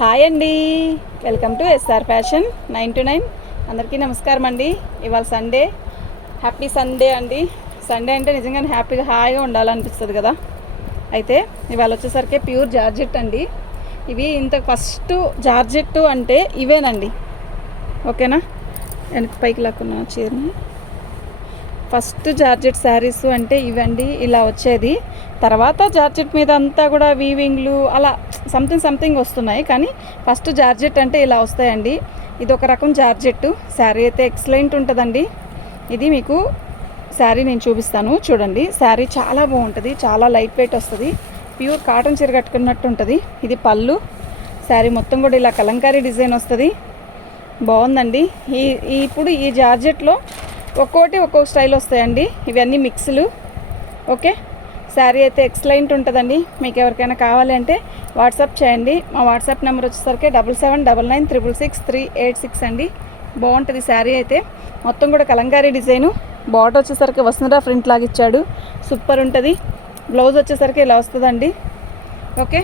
Hi అండి, welcome to SR fashion 9 to 9. అందరికీ నమస్కారం అండి. ఇవాళ సండే, హ్యాపీ సండే అండి. సండే అంటే నిజంగానే హ్యాపీగా హాయిగా ఉండాలనిపిస్తుంది కదా. అయితే ఇవాళ వచ్చేసరికి ప్యూర్ జార్జెట్ అండి. ఇవి ఇంత ఫస్ట్ జార్జెట్ అంటే ఇవేనండి, ఓకేనా. వెనక్కి పైకి లాక్కున్న చీరని ఫస్ట్ జార్జెట్ శారీస్ అంటే ఇవండి, ఇలా వచ్చేది. తర్వాత జార్జెట్ మీద అంతా కూడా వీవింగ్లు అలా సంథింగ్ వస్తున్నాయి, కానీ ఫస్ట్ జార్జెట్ అంటే ఇలా వస్తాయండి. ఇది ఒక రకం జార్జెట్ శారీ అయితే ఎక్సలెంట్ ఉంటుందండి. ఇది మీకు శారీ నేను చూపిస్తాను చూడండి. శారీ చాలా బాగుంటుంది, చాలా లైట్ వెయిట్ వస్తుంది, ప్యూర్ కాటన్ చీర కట్టుకున్నట్టు ఉంటుంది. ఇది పళ్ళు. శారీ మొత్తం కూడా ఇలా కలంకారీ డిజైన్ వస్తుంది, బాగుందండి. ఇప్పుడు ఈ జార్జెట్లో ఒక్కొక్క స్టైల్ వస్తాయండి. ఇవన్నీ మిక్స్లు, ఓకే. శారీ అయితే ఎక్సలెంట్ ఉంటుందండి. మీకు ఎవరికైనా కావాలి అంటే వాట్సాప్ చేయండి. మా వాట్సాప్ నెంబర్ వచ్చేసరికి 7799666386 అండి. బాగుంటుంది శారీ అయితే. మొత్తం కూడా కలంకారీ డిజైను. బార్డర్ వచ్చేసరికి వసుంధర ప్రింట్ లాగా ఇచ్చాడు, సూపర్ ఉంటుంది. బ్లౌజ్ వచ్చేసరికి ఇలా వస్తుందండి, ఓకే.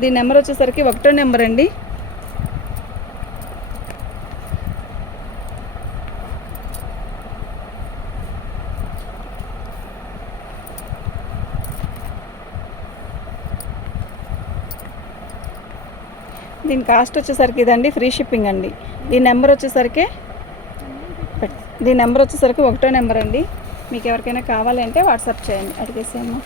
దీని నెంబర్ వచ్చేసరికి 1వ నెంబర్ అండి. దీని కాస్ట్ వచ్చేసరికి ఇదండి, ఫ్రీ షిప్పింగ్ అండి. దీని నెంబర్ వచ్చేసరికి 1వ నెంబర్ అండి. మీకు ఎవరికైనా కావాలి అంటే వాట్సాప్ చేయండి. అడిగేసాము.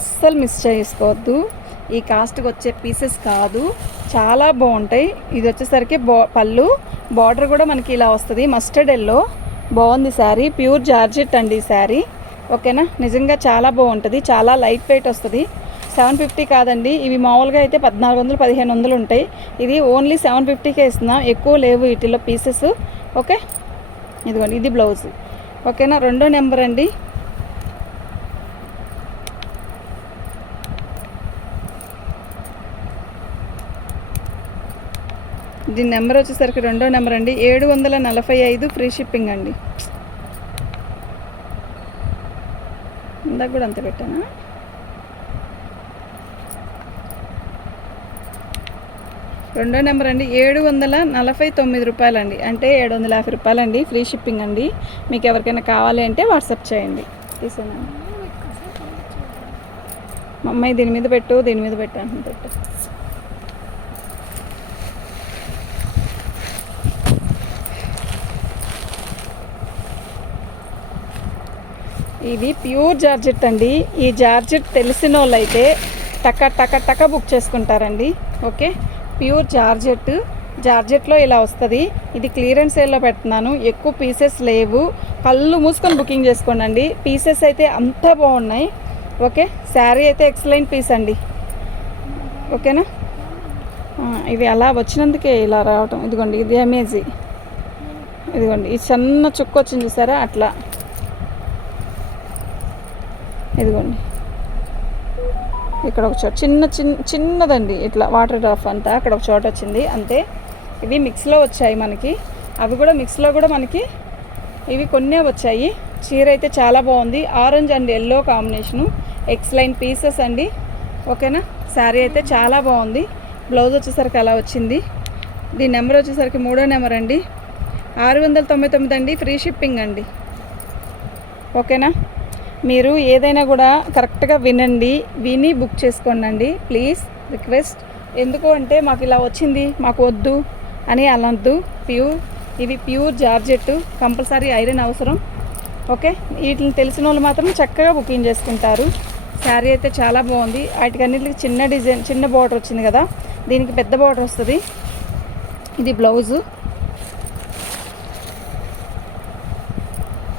అస్సలు మిస్ చేసుకోవద్దు. ఈ కాస్ట్కి వచ్చే పీసెస్ కాదు, చాలా బాగుంటాయి. ఇది వచ్చేసరికి పళ్ళు, బార్డర్ కూడా మనకి ఇలా వస్తుంది, మస్టర్డ్ ఎల్లో. బాగుంది శారీ, ప్యూర్ జార్జెట్ అండి ఈ శారీ, ఓకేనా. నిజంగా చాలా బాగుంటుంది, చాలా లైట్ వెయిట్ వస్తుంది. 750 కాదండి, ఇవి మామూలుగా అయితే 1400-1500 ఉంటాయి. ఇది ఓన్లీ 750కే ఇస్తున్నాం, ఎక్కువ లేవు వీటిలో పీసెస్, ఓకే. ఇదిగోండి, ఇది బ్లౌజ్, ఓకేనా. 2వ నెంబర్ అండి. దీని నెంబర్ వచ్చేసరికి 2వ నెంబర్ అండి. 745 ఫ్రీ షిప్పింగ్ అండి. ఇందాక కూడా అంత పెట్టానా. 2వ నెంబర్ అండి. 749 రూపాయలండి, అంటే 750 రూపాయలండి, ఫ్రీ షిప్పింగ్ అండి. మీకు ఎవరికైనా కావాలి అంటే వాట్సాప్ చేయండి. తీసాను మా అమ్మాయి, దీని మీద పెట్టు పెట్టు. ఇది ప్యూర్ జార్జెట్ అండి. ఈ జార్జెట్ తెలిసిన వాళ్ళు అయితే టక బుక్ చేసుకుంటారండి, ఓకే. ప్యూర్ జార్జెట్లో ఇలా వస్తుంది. ఇది క్లియరెన్స్ సేల్లో పెడుతున్నాను, ఎక్కువ పీసెస్ లేవు. కళ్ళు మూసుకొని బుకింగ్ చేసుకోండి. పీసెస్ అయితే అంతా బాగున్నాయి, ఓకే. శారీ అయితే ఎక్సలెంట్ పీస్ అండి, ఓకేనా. ఇవి అలా వచ్చినందుకే ఇలా రావటం. ఇదిగోండి, ఇది అమేజీ. ఇదిగోండి, ఈ చిన్న చుక్క వచ్చింది చూసారా, అట్లా. ఇదిగోండి, ఇక్కడ ఒక చోట చిన్నదండి, ఇట్లా వాటర్ డ్రాప్ అంతా అక్కడ ఒక చోట వచ్చింది అంతే. ఇవి మిక్స్లో వచ్చాయి మనకి, అవి కూడా మిక్స్లో కూడా మనకి ఇవి కొన్నే వచ్చాయి. చీర అయితే చాలా బాగుంది, orange and yellow combination, excellent pieces అండి, ఓకేనా. శారీ అయితే చాలా బాగుంది. బ్లౌజ్ వచ్చేసరికి అలా వచ్చింది. దీని నెంబర్ వచ్చేసరికి 3వ నెంబర్ అండి. 699 అండి, ఫ్రీ షిప్పింగ్ అండి, ఓకేనా. మీరు ఏదైనా కూడా కరెక్ట్గా విని బుక్ చేసుకోండి ప్లీజ్, రిక్వెస్ట్. ఎందుకు అంటే మాకు ఇలా వచ్చింది, మాకు వద్దు అని అనొద్దు. ఇవి ప్యూర్ జార్జెట్, కంపల్సరీ ఐరన్ అవసరం, ఓకే. వీటిని తెలిసిన వాళ్ళు మాత్రం చక్కగా బుకింగ్ చేసుకుంటారు. శారీ అయితే చాలా బాగుంది. వాటికన్నిటికి చిన్న డిజైన్, చిన్న బార్డర్ వచ్చింది కదా, దీనికి పెద్ద బార్డర్ వస్తుంది. ఇది బ్లౌజు,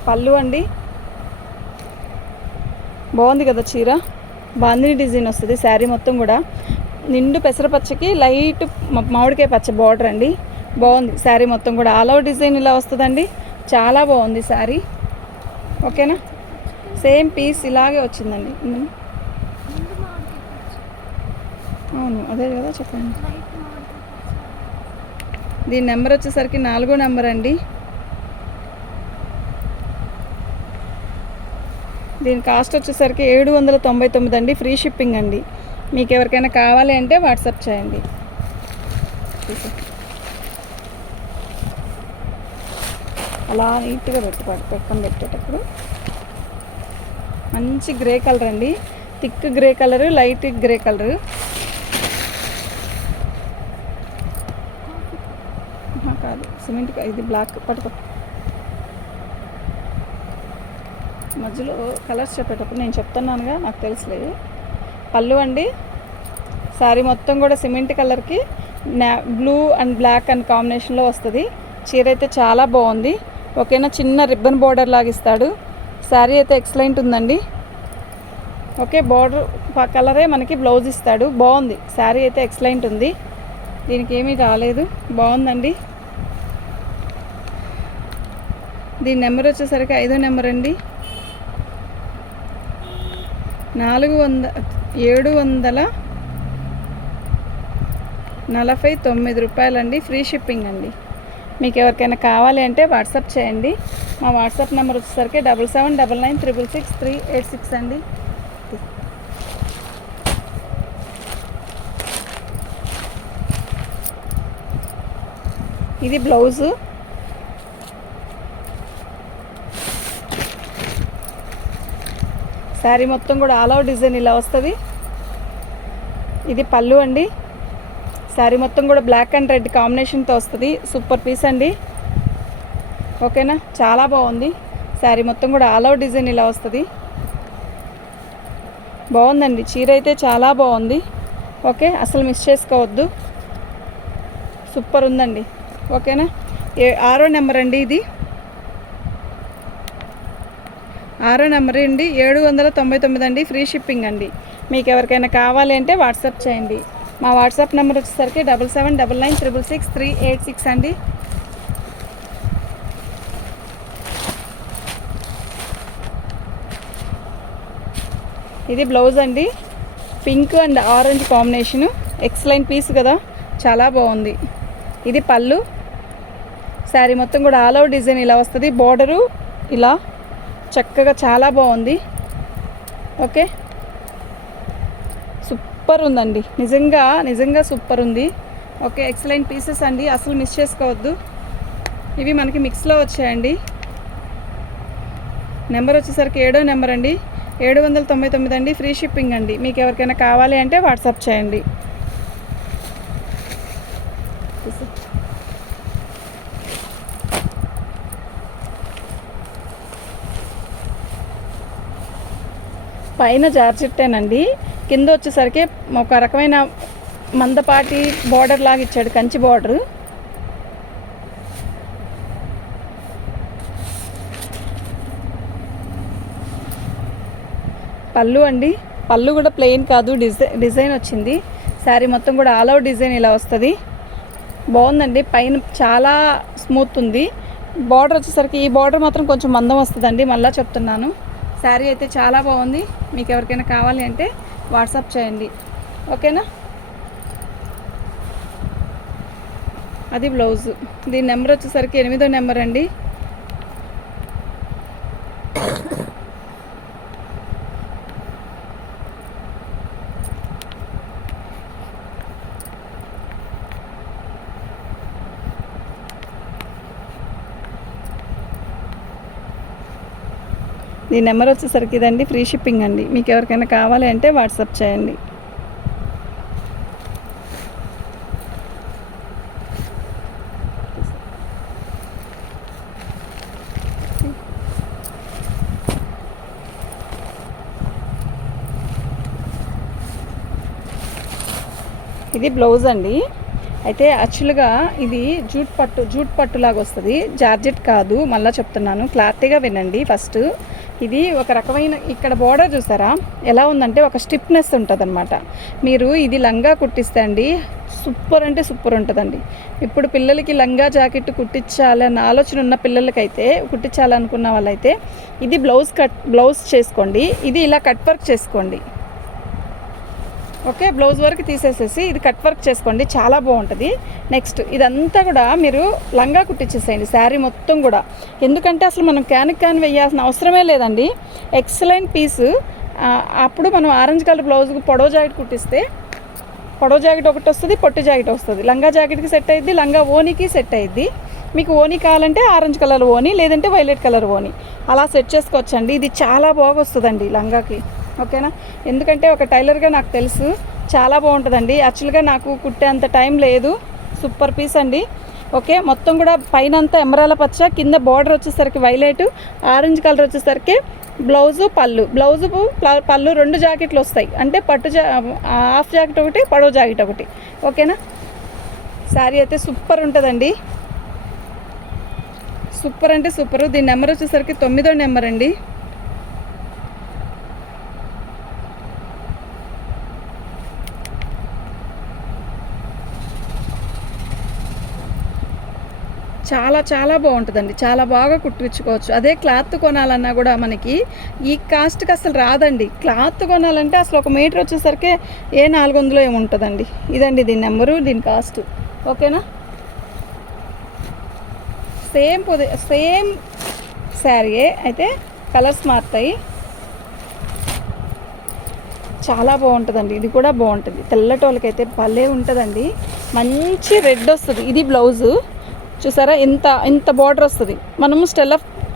పళ్ళు అండి. బాగుంది కదా చీర, బాందిని డిజైన్ వస్తుంది. శారీ మొత్తం కూడా నిండు పెసరపచ్చకి లైట్ మామిడికాయ పచ్చ బార్డర్ అండి, బాగుంది. శారీ మొత్తం కూడా ఆల్ ఓవర్ డిజైన్ ఇలా వస్తుందండి, చాలా బాగుంది శారీ, ఓకేనా. సేమ్ పీస్ ఇలాగే వచ్చిందండి. అవును, అదే కదా చెప్పండి. దీని నెంబర్ వచ్చేసరికి 4వ నెంబర్ అండి. దీని కాస్ట్ వచ్చేసరికి 799 అండి, ఫ్రీ షిప్పింగ్ అండి. మీకు ఎవరికైనా కావాలి అంటే వాట్సాప్ చేయండి. అలా నీట్గా పక్కన పెట్టేటప్పుడు మంచి గ్రే కలర్ అండి, thick grey colour, light grey colour. కాదు సిమెంట్, ఇది బ్లాక్. పట్టుకో, మధ్యలో కలర్స్ చెప్పేటప్పుడు నేను చెప్తున్నానుగా, నాకు తెలుసులేదు. పళ్ళు అండి, శారీ మొత్తం కూడా సిమెంట్ కలర్కి బ్లూ అండ్ బ్లాక్ అండ్ కాంబినేషన్లో వస్తుంది. చీర అయితే చాలా బాగుంది. ఓకేనా, చిన్న రిబ్బన్ బోర్డర్ లాగా ఇస్తాడు. శారీ అయితే ఎక్సలెంట్ ఉందండి. ఓకే, బార్డర్ కలరే మనకి బ్లౌజ్ ఇస్తాడు. బాగుంది, శారీ అయితే ఎక్సలెంట్ ఉంది. దీనికి ఏమీ రాలేదు, బాగుందండి. దీని నెంబర్ వచ్చేసరికి 5వ నెంబర్ అండి. 749 రూపాయలండి, ఫ్రీ షిప్పింగ్ అండి. మీకు ఎవరికైనా కావాలి అంటే వాట్సాప్ చేయండి. మా వాట్సాప్ నెంబర్ వచ్చేసరికి 7799666386 అండి. ఇది బ్లౌజు. శారీ మొత్తం కూడా ఆల్ ఓవర్ డిజైన్ ఇలా వస్తుంది. ఇది పళ్ళు అండి. శారీ మొత్తం కూడా బ్లాక్ అండ్ రెడ్ కాంబినేషన్తో వస్తుంది. సూపర్ పీస్ అండి. ఓకేనా, చాలా బాగుంది. శారీ మొత్తం కూడా ఆల్ ఓవర్ డిజైన్ ఇలా వస్తుంది. బాగుందండి, చీర అయితే చాలా బాగుంది. ఓకే, అసలు మిస్ చేసుకోవద్దు, సూపర్ ఉందండి. ఓకేనా, 6వ నెంబర్ అండి. ఇది 6వ నెంబర్ అండి, 799 అండి, ఫ్రీ షిప్పింగ్ అండి. మీకు ఎవరికైనా కావాలి అంటే వాట్సాప్ చేయండి. మా వాట్సాప్ నెంబర్ వచ్చేసరికి 7799666386 అండి. ఇది బ్లౌజ్ అండి, pink and orange combination. Excellent piece కదా, చాలా బాగుంది. ఇది పళ్ళు. శారీ మొత్తం కూడా ఆల్ ఓవర్ డిజైన్ ఇలా వస్తుంది. బోర్డరు ఇలా చక్కగా చాలా బాగుంది. ఓకే, సూపర్ ఉందండి, నిజంగా సూపర్ ఉంది. ఓకే, ఎక్సలెంట్ పీసెస్ అండి, అసలు మిస్ చేసుకోవద్దు. ఇవి మనకి మిక్స్లో వచ్చాయండి. నెంబర్ వచ్చేసరికి 7వ నెంబర్ అండి, 799 అండి, ఫ్రీ షిప్పింగ్ అండి. మీకు ఎవరికైనా కావాలి అంటే వాట్సాప్ చేయండి. పైన జార్జెట్టేనండి, కింద వచ్చేసరికి ఒక రకమైన మందపాటి బార్డర్ లాగా ఇచ్చాడు, కంచి బార్డరు. పళ్ళు అండి, పళ్ళు కూడా ప్లెయిన్ కాదు, డిజైన్ వచ్చింది. శారీ మొత్తం కూడా ఆల్ ఓవర్ డిజైన్ ఇలా వస్తుంది. బాగుందండి, పైన చాలా స్మూత్ ఉంది. బార్డర్ వచ్చేసరికి ఈ బార్డర్ మాత్రం కొంచెం మందం వస్తుందండి, మళ్ళీ చెప్తున్నాను. శారీ అయితే చాలా బాగుంది. మీకు ఎవరికైనా కావాలి అంటే వాట్సాప్ చేయండి. ఓకేనా, అది బ్లౌజు. దీని నెంబర్ వచ్చేసరికి 8వ నెంబర్ అండి. దీని నెంబర్ వచ్చేసరికి ఇదండి, ఫ్రీ షిప్పింగ్ అండి. మీకు ఎవరికైనా కావాలి అంటే వాట్సాప్ చేయండి. ఇది బ్లౌజ్ అండి. అయితే యాక్చువల్గా ఇది జూట్ పట్టు లాగా వస్తుంది, జార్జెట్ కాదు. మళ్ళీ చెప్తున్నాను, క్లారిటీగా వినండి ఫస్ట్. ఇది ఒక రకమైన, ఇక్కడ బోర్డర్ చూసారా ఎలా ఉందంటే ఒక స్టిఫ్నెస్ ఉంటుంది అనమాట. మీరు ఇది లంగా కుట్టిస్తే అండి సూపర్ అంటే సూపర్ ఉంటుందండి. ఇప్పుడు పిల్లలకి లంగా జాకెట్ కుట్టించాలన్న ఆలోచన ఉన్న పిల్లలకైతే, కుట్టించాలనుకున్న వాళ్ళైతే ఇది బ్లౌజ్ చేసుకోండి. ఇది ఇలా కట్ వర్క్ చేసుకోండి. ఓకే, బ్లౌజ్ వరకు తీసేసేసి ఇది కట్ వర్క్ చేసుకోండి, చాలా బాగుంటుంది. నెక్స్ట్ ఇదంతా కూడా మీరు లంగా కుట్టించేసేయండి శారీ మొత్తం కూడా. ఎందుకంటే అసలు మనం క్యాన్ వేయాల్సిన అవసరమే లేదండి. ఎక్సలెంట్ పీసు. అప్పుడు మనం ఆరెంజ్ కలర్ బ్లౌజ్కి పొడవు జాకెట్ కుట్టిస్తే పొడవు జాకెట్ ఒకటి వస్తుంది, పొట్టి జాకెట్ వస్తుంది. లంగా జాకెట్కి సెట్ అయ్యిద్ది, లంగా ఓనీకి సెట్ అయ్యిద్ది. మీకు ఓనీ కావాలంటే ఆరెంజ్ కలర్ ఓనీ, లేదంటే వైలెట్ కలర్ ఓనీ అలా సెట్ చేసుకోవచ్చండి. ఇది చాలా బాగా వస్తుందండి లంగాకి. ఓకేనా, ఎందుకంటే ఒక టైలర్గా నాకు తెలుసు చాలా బాగుంటుందండి. యాక్చువల్గా నాకు కుట్టేంత టైం లేదు. సూపర్ పీస్ అండి. ఓకే, మొత్తం కూడా పైన అంతా ఎమరాల పచ్చ, కింద బార్డర్ వచ్చేసరికి వైలెట్, ఆరెంజ్ కలర్ వచ్చేసరికి బ్లౌజు పళ్ళు 2 జాకెట్లు వస్తాయి. అంటే హాఫ్ జాకెట్ ఒకటి, పొడవు జాకెట్ ఒకటి. ఓకేనా, శారీ అయితే సూపర్ ఉంటుందండి. సూపర్ అంటే సూపర్. దీని నెంబర్ వచ్చేసరికి 9వ నెంబర్ అండి. చాలా చాలా బాగుంటుందండి, చాలా బాగా కుట్టించుకోవచ్చు. అదే క్లాత్ కొనాలన్నా కూడా మనకి ఈ కాస్ట్కి అసలు రాదండి. క్లాత్ కొనాలంటే అసలు 1 మీటర్ వచ్చేసరికి 400 ఏముంటుందండి. ఇదండి దీని నెంబరు, దీని కాస్ట్. ఓకేనా, సేమ్ శారీయే, అయితే కలర్స్ మారుతాయి. చాలా బాగుంటుందండి. ఇది కూడా బాగుంటుంది, తెల్లటోళ్ళకైతే భలే ఉంటుందండి. మంచి రెడ్ వస్తుంది. ఇది బ్లౌజు చూసారా, ఇంత బార్డర్ వస్తుంది. మనము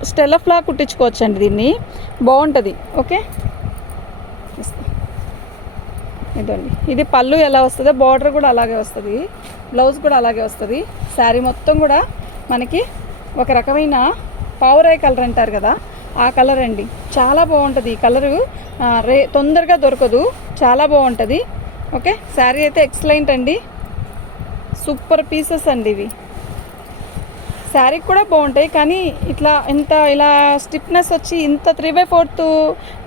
స్టెల్లఫ్లా కుట్టించుకోవచ్చు అండి, దీన్ని బాగుంటుంది. ఓకే, ఇదండి. ఇది పళ్ళు ఎలా వస్తుందో బార్డర్ కూడా అలాగే వస్తుంది, బ్లౌజ్ కూడా అలాగే వస్తుంది. శారీ మొత్తం కూడా మనకి ఒక రకమైన పావురాయి కలర్ అంటారు కదా, ఆ కలర్ అండి. చాలా బాగుంటుంది ఈ కలరు. తొందరగా దొరకదు, చాలా బాగుంటుంది. ఓకే, శారీ అయితే ఎక్సలెంట్ అండి. సూపర్ పీసెస్ అండి ఇవి. శారీకి కూడా బాగుంటాయి, కానీ ఇలా స్టిఫ్నెస్ వచ్చి ఇంత 3/4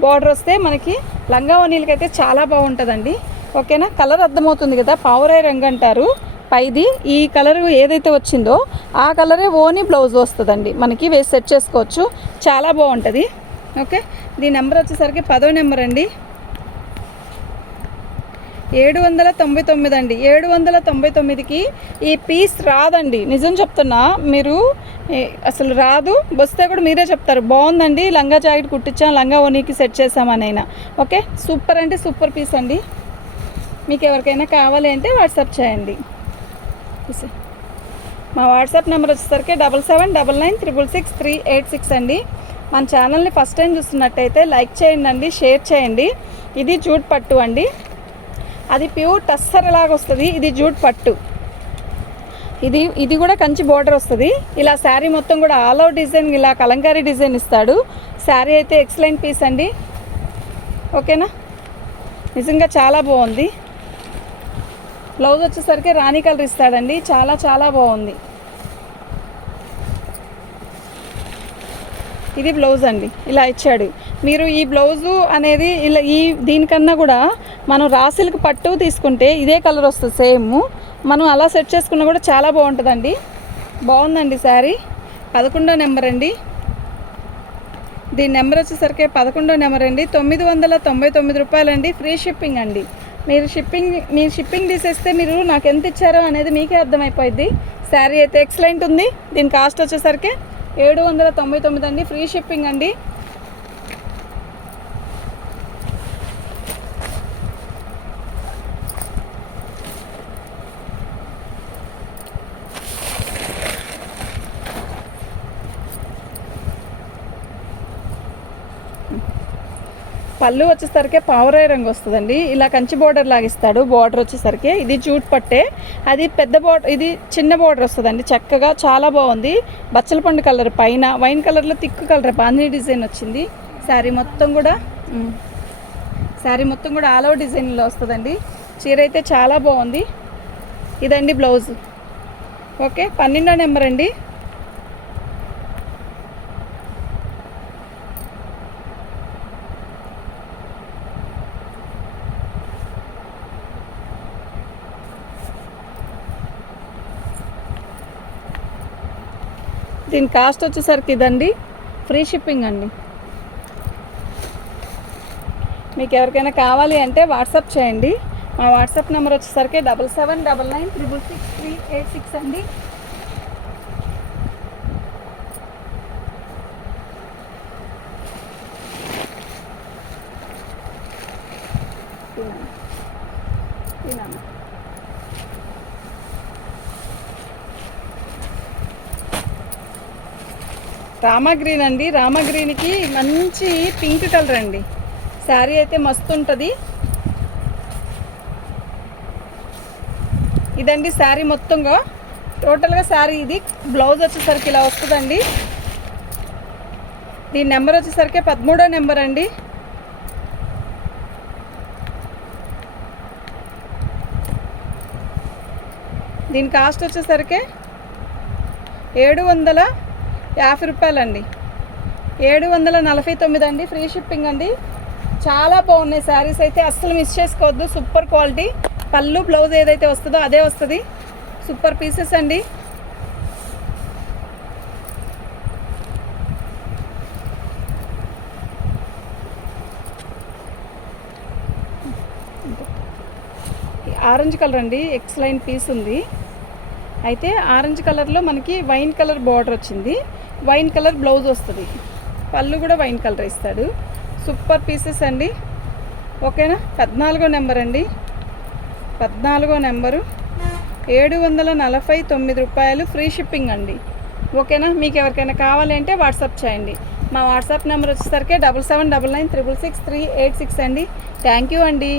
బార్డర్ వస్తే మనకి లంగా ఓనీలకైతే చాలా బాగుంటుందండి. ఓకేనా, కలర్ అర్థమవుతుంది కదా, పావురాయి రంగు అంటారు పైది. ఈ కలర్ ఏదైతే వచ్చిందో ఆ కలరే ఓనీ బ్లౌజ్ వస్తుందండి, మనకి వేసి సెట్ చేసుకోవచ్చు. చాలా బాగుంటుంది. ఓకే, దీని నెంబర్ వచ్చేసరికి 10వ నెంబర్ అండి. 799 అండి. 799కి ఈ పీస్ రాదండి, నిజం చెప్తున్నా. మీరు అసలు రాదు, వస్తే కూడా మీరే చెప్తారు బాగుందండి, లంగా జాకెట్ కుట్టించాం, లంగా ఓనీకి సెట్ చేసామనైనా. ఓకే, సూపర్ అంటే సూపర్ పీస్ అండి. మీకు ఎవరికైనా కావాలి అంటే వాట్సాప్ చేయండి. మా వాట్సాప్ నెంబర్ వచ్చేసరికి 7799666386 అండి. మన ఛానల్ని ఫస్ట్ టైం చూస్తున్నట్టయితే లైక్ చేయండి అండి, షేర్ చేయండి. ఇది జూట్ పట్టు అండి, అది ప్యూర్ టస్సర్ లాగా వస్తుంది. ఇది జూట్ పట్టు. ఇది కూడా కంచి బోర్డర్ వస్తుంది. ఇలా శారీ మొత్తం కూడా ఆల్ అవుట్ డిజైన్, ఇలా కలంకారీ డిజైన్ ఇస్తాడు. శారీ అయితే ఎక్సలెంట్ పీస్ అండి. ఓకేనా, నిజంగా చాలా బాగుంది. బ్లౌజ్ వచ్చేసరికి రాణి కలర్ ఇస్తాడండి, చాలా చాలా బాగుంది. ఇది బ్లౌజ్ అండి, ఇలా ఇచ్చాడు. మీరు ఈ బ్లౌజు అనేది ఇలా దీనికన్నా కూడా మనం రాసిల్క్ పట్టు తీసుకుంటే ఇదే కలర్ వస్తుంది సేమ్. మనం అలా సెట్ చేసుకున్నా కూడా చాలా బాగుంటుందండి. బాగుందండి శారీ. 11వ నెంబర్ అండి. దీని నెంబర్ వచ్చేసరికి 11వ నెంబర్ అండి. 999 రూపాయలండి. ఫ్రీ షిప్పింగ్ అండి. మీరు షిప్పింగ్ తీసేస్తే మీరు నాకు ఎంత ఇచ్చారో అనేది మీకే అర్థమైపోయింది. శారీ అయితే ఎక్సలెంట్ ఉంది. దీని కాస్ట్ వచ్చేసరికి 799 అండి. ఫ్రీ షిప్పింగ్ అండి. పళ్ళు వచ్చేసరికి పావురాయి రంగు వస్తుందండి. ఇలా కంచి బోర్డర్ లాగిస్తాడు. బోర్డర్ వచ్చేసరికి ఇది జూట్ పట్టే, అది పెద్ద బోర్డర్, ఇది చిన్న బోర్డర్ వస్తుందండి. చక్కగా చాలా బాగుంది. బచ్చల పండు కలర్ పైన వైన్ కలర్లో తిక్కు కలర్ బాంధీ డిజైన్ వచ్చింది. శారీ మొత్తం కూడా ఆల్ ఓవర్ డిజైన్లో వస్తుందండి. చీర అయితే చాలా బాగుంది. ఇదండి బ్లౌజ్. ఓకే, 12వ నెంబర్ అండి. దీని కాస్ట్ వచ్చేసరికి ఇదండి. ఫ్రీ షిప్పింగ్ అండి. మీకు ఎవరికైనా కావాలి అంటే వాట్సాప్ చేయండి. మా వాట్సాప్ నెంబర్ వచ్చేసరికి 7799666386 అండి. రామా గ్రీన్ అండి. రామా గ్రీన్కి మంచి పింక్ కలర్ అండి. శారీ అయితే మస్తు ఉంటుంది. ఇదండి శారీ మొత్తంగా టోటల్గా శారీ. ఇది బ్లౌజ్ వచ్చేసరికి ఇలా వస్తుందండి. దీని నెంబర్ వచ్చేసరికి 13వ నెంబర్ అండి. దీని కాస్ట్ వచ్చేసరికి 750 రూపాయలండి. 749 అండి. ఫ్రీ షిప్పింగ్ అండి. చాలా బాగున్నాయి శారీస్ అయితే, అస్సలు మిస్ చేసుకోవద్దు. Super quality. పళ్ళు బ్లౌజ్ ఏదైతే వస్తుందో అదే వస్తుంది. సూపర్ పీసెస్ అండి. ఆరెంజ్ కలర్ అండి. ఎక్స్ లైన్ పీస్ ఉంది. అయితే ఆరెంజ్ కలర్లో మనకి వైన్ కలర్ బార్డర్ వచ్చింది. వైన్ కలర్ బ్లౌజ్ వస్తుంది. పళ్ళు కూడా వైన్ కలర్ ఇస్తాడు. సూపర్ పీసెస్ అండి. ఓకేనా. 14వ నెంబర్ అండి. 14వ నెంబరు 749 రూపాయలు. ఫ్రీ షిప్పింగ్ అండి. ఓకేనా. మీకు ఎవరికైనా కావాలంటే వాట్సాప్ చేయండి. మా వాట్సాప్ నెంబర్ వచ్చేసరికి 7799666386 అండి. థ్యాంక్ యూ అండి.